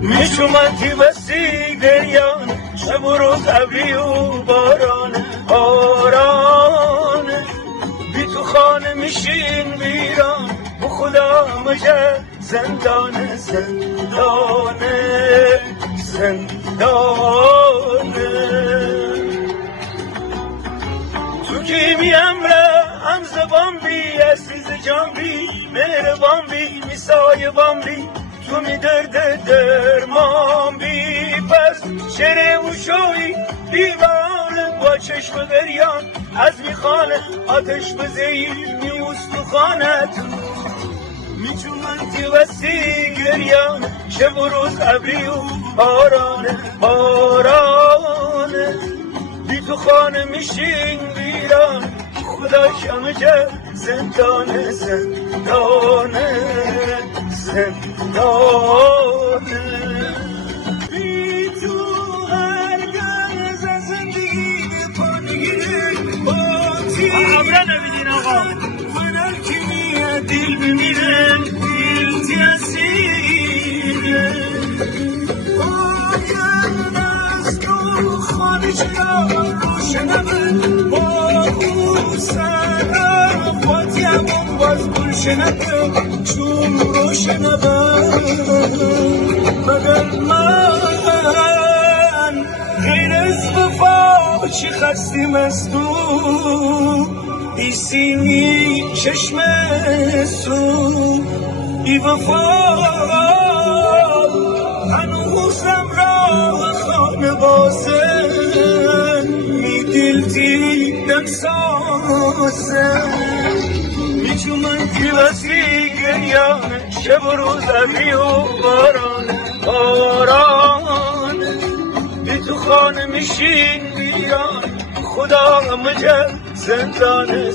میشومتی بسی گریان شب و روز ابری و باران بی تو خانه میشین ویران و خدا مجه زندانه تو کیمی امره هم زبان بی عزیز جان بی مهربان بی میسایبان بی تو می درمان بی پس شعر و شوی دیوانه با چشم گریان از میخانه آتش بزیر میوست تو خانه میچومنتی وسی گریان شب و روز ابری و بارانه بی تو خانه میشین ویران خدا شمجه زندانه بی تو هرگز از زندگی پا نگیره با تی عبره نبیدین آقا من هرکی دل بمیره دل تی اسیره باید از تو خانه چرا روشنمه با او سرفاتی همون باز گلشنمه چون روشنمه مگر من غیر از وفا چی خستیم از تو ای سیمی چشم سو ای وفا هنوزم راه خانه بازه می دل دیدم سازه میچومن که وسی گریانه شب و روز ابری و بارانه بی تو خانه میشین ویران خدا مجه زندانه